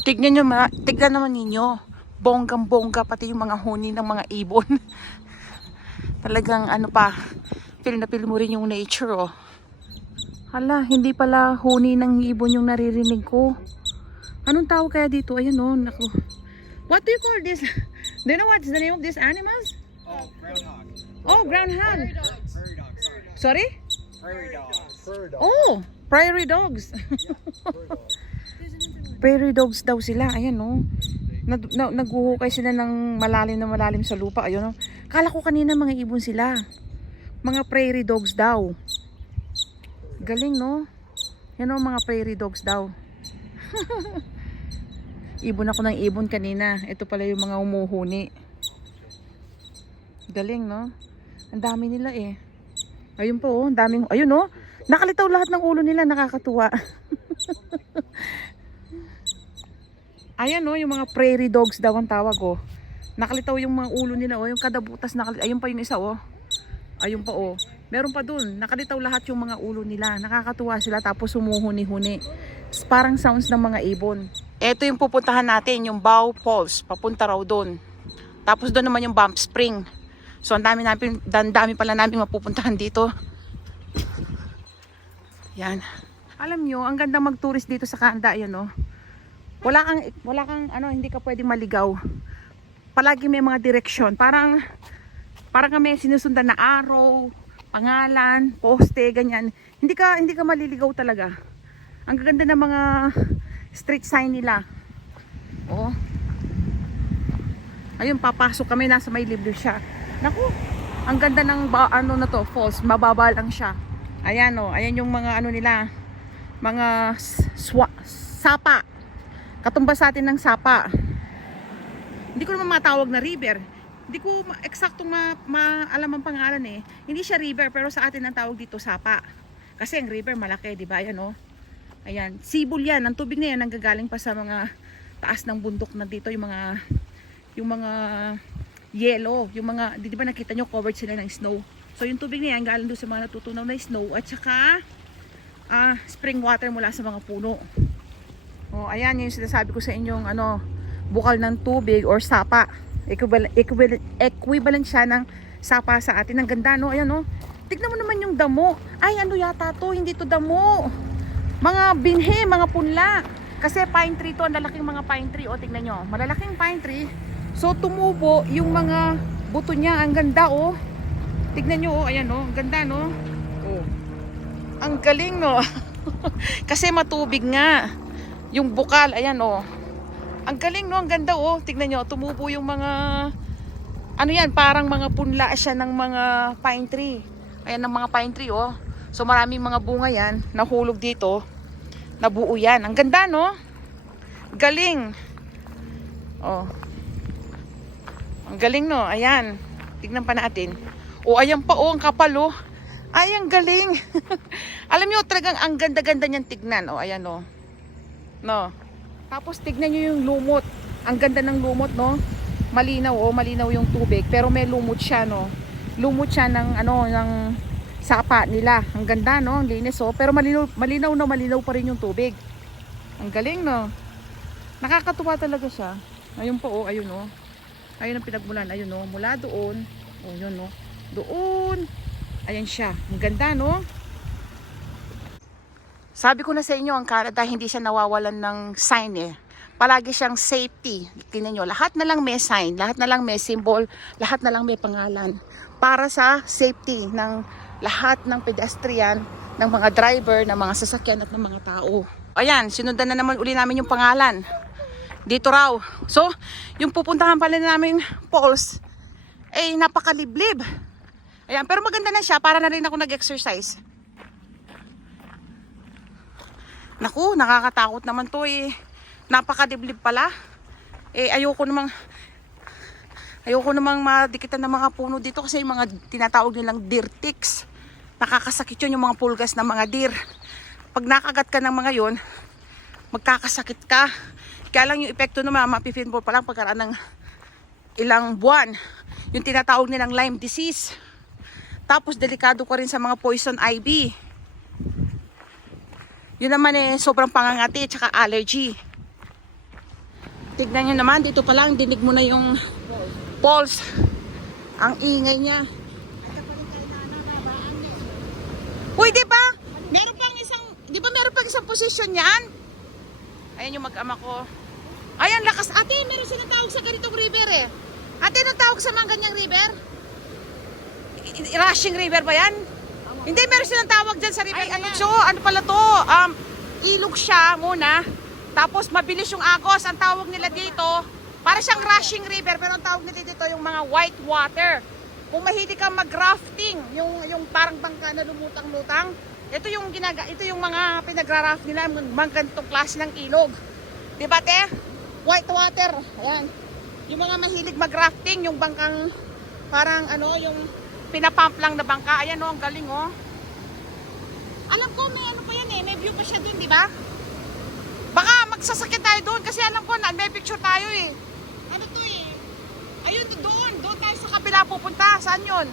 Tignan nyo, ma- tignan naman ninyo. Bonggang-bongga, pati yung mga huni ng mga ibon. Talagang ano pa, feel na feel mo rin yung nature, oh. Hala, hindi pala huni ng ibon yung naririnig ko. Anong tawag kaya dito? Ayun, oh, naku. What do you call this? Do you know what's the name of these animals? Oh, groundhog. Oh, groundhog. Prairie dog, sorry. Sorry? Prairie dog. Prairie dog. Oh, prairie dogs. prairie dogs daw sila. Ayan, oh. Nag, na, naghuhukay sila ng malalim na malalim sa lupa. Ayun, oh. Kala ko kanina mga ibon sila. Mga prairie dogs daw. Galing, no? Yan, oh, mga prairie dogs daw. ibon ako ng ibon kanina. Ito pala yung mga umuhuni. Galing, no? Ang dami nila eh. Ayun po, oh, ang daming, ayun oh. Nakalitaw lahat ng ulo nila, nakakatuwa. Ayan oh, yung mga prairie dogs daw ang tawag oh. Nakalitaw yung mga ulo nila oh, yung kada butas nakalitaw. Ayun pa yung isa oh. Ayun pa oh. Meron pa dun, nakalitaw lahat yung mga ulo nila. Nakakatuwa sila tapos humuhuni-huni. Parang sounds ng mga ibon. Ito yung pupuntahan natin, yung Bow Falls. Papunta raw doon. Tapos doon naman yung Bump Spring. So ang dami namin, ang dami pala namin mapupuntahan dito. Yan. Alam nyo, ang ganda mag-tourist dito sa Kanda, yan oh. Wala kang, wala kang, ano, hindi ka pwedeng maligaw. Palagi may mga direksyon. Parang, parang kami sinusundan na araw, pangalan, poste, ganyan. Hindi ka, hindi ka maliligaw talaga. Ang gaganda ng mga street sign nila. Oh. Ayun, papasok kami, nasa may libre siya. Naku, ang ganda ng ba, ano na to, falls, mababa lang siya. Ayan oh, ayan yung mga ano nila, mga swa, sapa. Katumbas sa atin ng sapa. Hindi ko naman matawag na river. Hindi ko eksaktong ma, ma- alam ang pangalan eh. Hindi siya river pero sa atin ang tawag dito sapa. Kasi ang river malaki, di ba? Ayan oh. Ayan, sibol yan. Ang tubig na yan nanggagaling pa sa mga taas ng bundok na dito yung mga yung mga yellow, yung mga, di, ba nakita nyo covered sila ng snow. So yung tubig na yan galing doon sa mga natutunaw na snow at saka ah, spring water mula sa mga puno. Oh, ayan yung sinasabi ko sa inyong ano, bukal ng tubig or sapa. Equivalent, equivalent, equivalent siya ng sapa sa atin. Ang ganda no, ayan no. Tignan mo naman yung damo. Ay ano yata to, hindi to damo. Mga binhe, mga punla. Kasi pine tree to, ang lalaking mga pine tree. O, tignan nyo. Malalaking pine tree. So, tumubo yung mga buto niya. Ang ganda, oh. Tignan nyo, oh. Ayan, oh. Ang ganda, no? Oh. Ang galing, no? Kasi matubig nga. Yung bukal, ayan, oh. Ang galing, no? Ang ganda, oh. Tignan nyo, tumubo yung mga... Ano yan? Parang mga punla siya ng mga pine tree. Ayan, ng mga pine tree, oh. So, maraming mga bunga yan. Nahulog dito. Nabuo yan. Ang ganda, no? Galing. Oh. Ang galing, no? Ayan. Tignan pa natin. O, ayan pa, oh. Ang kapal, oh. Ay, ang galing. Alam niyo talagang ang ganda-ganda niyan tignan. O, ayan, oh. No. Tapos, tignan niyo yung lumot. Ang ganda ng lumot, no? Malinaw, oh. Malinaw yung tubig. Pero may lumot siya, no? Lumot siya ng, ano, ng sapa nila. Ang ganda, no? Ang linis, oh. Pero malinaw, malinaw na malinaw pa rin yung tubig. Ang galing, no? Nakakatuwa talaga siya. Ayun po, oh. Ayun, oh. Ayun ang pinagmulan. Ayun, oh. Mula doon. Oh, yun, oh. Doon. Ayan siya. Ang ganda, no? Sabi ko na sa inyo, ang Canada hindi siya nawawalan ng sign eh. Palagi siyang safety. Tingnan nyo, lahat na lang may sign, lahat na lang may symbol, lahat na lang may pangalan. Para sa safety ng lahat ng pedestrian, ng mga driver, ng mga sasakyan at ng mga tao. Ayan, sinundan na naman uli namin yung pangalan. Dito raw. So, yung pupuntahan pala namin falls, eh napakaliblib. Ayan, pero maganda na siya para na rin ako nag-exercise. Naku, nakakatakot naman to eh. Napakadiblib pala. Eh, ayoko namang ayoko namang madikitan ng mga puno dito kasi yung mga tinatawag nilang deer ticks. Nakakasakit yun yung mga pulgas ng mga deer. Pag nakagat ka ng mga yon, magkakasakit ka. Kaya lang yung epekto naman, mapifin mo pa lang pagkaraan ng ilang buwan. Yung tinatawag nilang Lyme disease. Tapos delikado ka rin sa mga poison ivy. Yun naman eh, sobrang pangangati at saka allergy. Tignan nyo naman, dito pa lang, dinig mo na yung falls. Ang ingay niya. Uy, di ba? Meron pang isang, di ba meron pang isang posisyon yan? Ayan yung mag-ama ko. Ayan, lakas. Ate, meron silang tawag sa ganitong river eh. Ate, anong tawag sa mga ganyang river? Rushing river ba yan? Hindi, meron silang tawag dyan sa river. Ay, ano, so, ano pala to? Um, ilog siya muna. Tapos mabilis yung agos. Ang tawag nila dito, para siyang rushing river, pero ang tawag nila dito yung mga white water. Kung mahilig ka mag-rafting, yung yung parang bangka na lumutang-lutang, ito yung ginaga, ito yung mga pinagra-raft nila, mga ganitong klase ng ilog. 'Di ba, te? White water. Ayan. Yung mga mahilig mag-rafting, yung bangkang parang ano, yung pinapump lang na bangka. Ayan oh, ang galing oh. Alam ko may ano pa yan eh, may view pa siya dun, di ba? Baka magsasakit tayo doon kasi alam ko na may picture tayo eh. Ano to eh? Ayun, doon. Doon tayo sa kabila pupunta. Saan yun?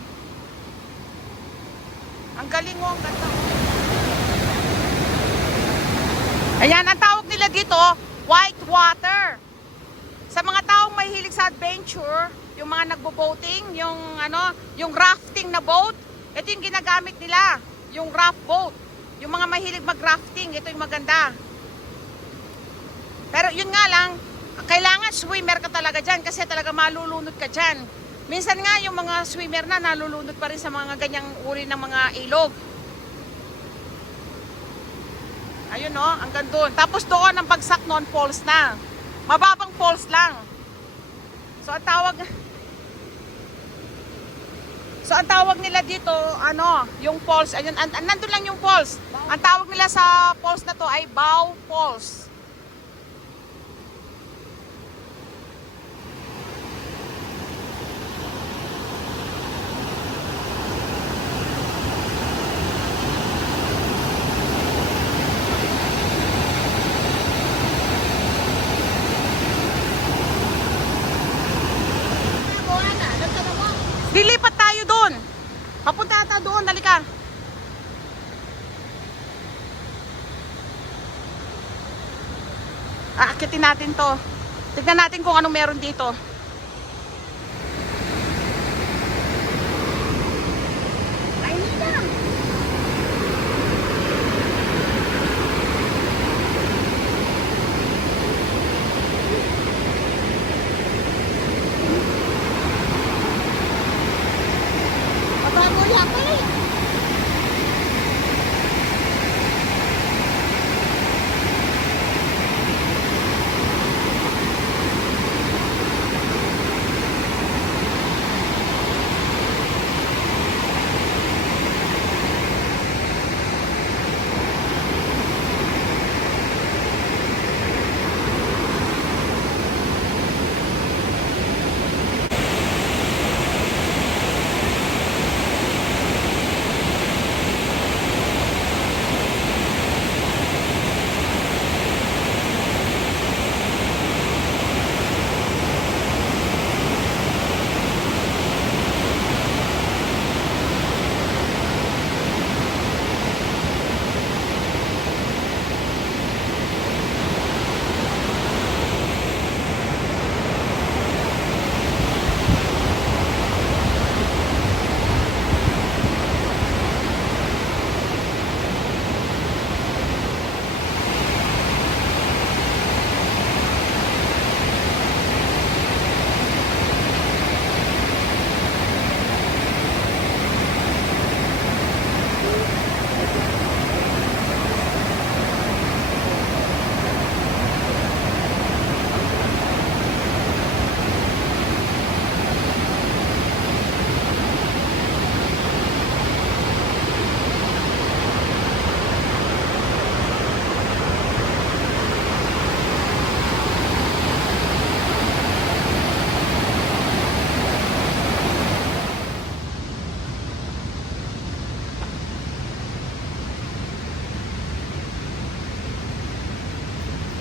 Ang galing mo, ang ganda. Ayan, ang tawag nila dito, white water. Sa mga taong mahilig sa adventure, yung mga nagbo-boating, yung ano, yung rafting na boat, ito yung ginagamit nila, yung raft boat. Yung mga mahilig mag-rafting, ito yung maganda. Pero yun nga lang, kailangan swimmer ka talaga dyan kasi talaga malulunod ka dyan. Minsan nga yung mga swimmer na nalulunod pa rin sa mga ganyang uri ng mga ilog. Ayun no, hanggang doon. Tapos doon ang bagsak noon, falls na. Mababang falls lang. So ang tawag So ang tawag nila dito, ano, yung falls, ayun, an, an, nandun lang yung falls. Ang tawag nila sa falls na to ay Bow Falls. Lilipat tayo doon. Papunta ata doon, halika. Aakitin natin to. Tignan natin kung anong meron dito.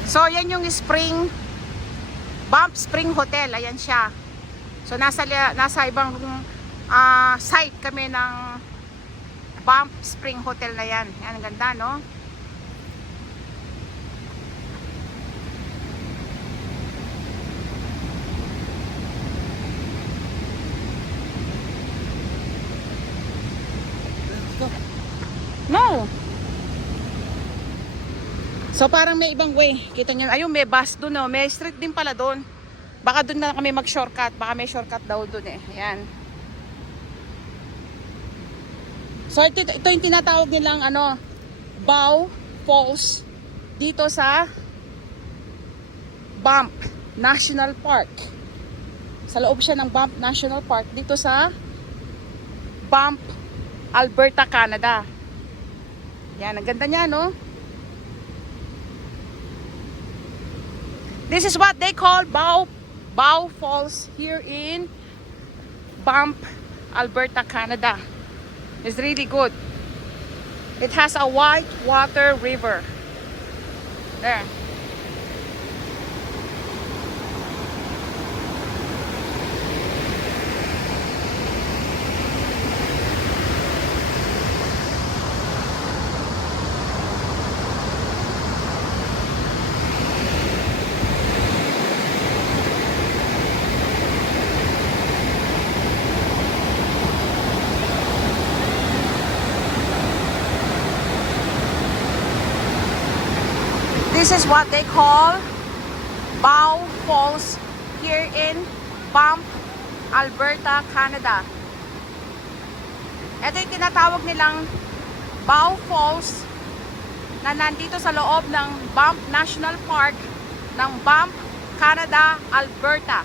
So, yan yung spring Bump Spring Hotel. Ayan siya. So, nasa, nasa ibang uh, site kami ng Bump Spring Hotel na yan. Ayan, ang ganda, no? No. So parang may ibang way. Kita niyo, ayun may bus doon oh. May street din pala doon. Baka doon na kami mag-shortcut. Baka may shortcut daw doon eh. Ayan. So ito, ito yung tinatawag nilang ano, Bow Falls dito sa Banff National Park. Sa loob siya ng Banff National Park dito sa Banff, Alberta, Canada. Yan, ang ganda niya, no? This is what they call Bow, Bow Falls here in Banff, Alberta, Canada. It's really good. It has a white water river. There. This is what they call Bow Falls here in Banff, Alberta, Canada. Ito yung tinatawag nilang Bow Falls na nandito sa loob ng Banff National Park ng Banff, Canada, Alberta.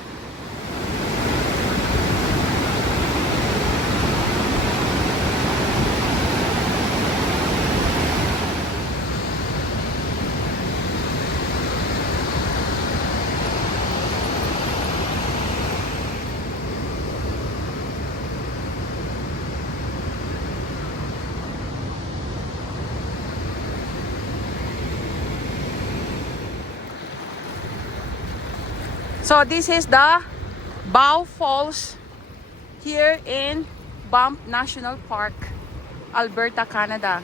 So this is the Bow Falls here in Banff National Park, Alberta, Canada.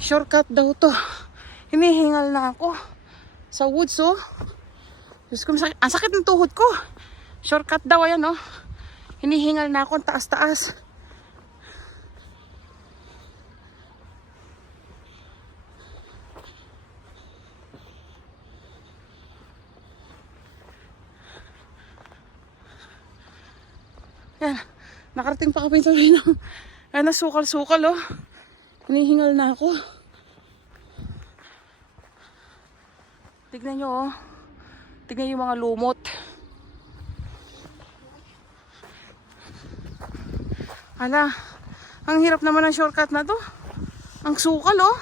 Shortcut daw to. Hinihingal na ako. Sa woods, oh. Diyos ko, masakit. ang sakit ng tuhod ko. Shortcut daw, ayan, oh. Hinihingal na ako, taas-taas. Yan. Nakarating pa kami sa ng Ayan, nasukal-sukal, oh. Hinihingal na ako. Tignan nyo, oh. Tignan yung mga lumot. Ala, Ang hirap naman ng shortcut na to. Ang sukal oh.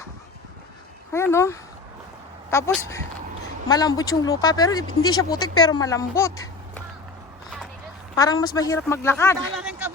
Ayan oh. Tapos malambot yung lupa pero hindi siya putik pero malambot. Parang mas mahirap maglakad. Kabayo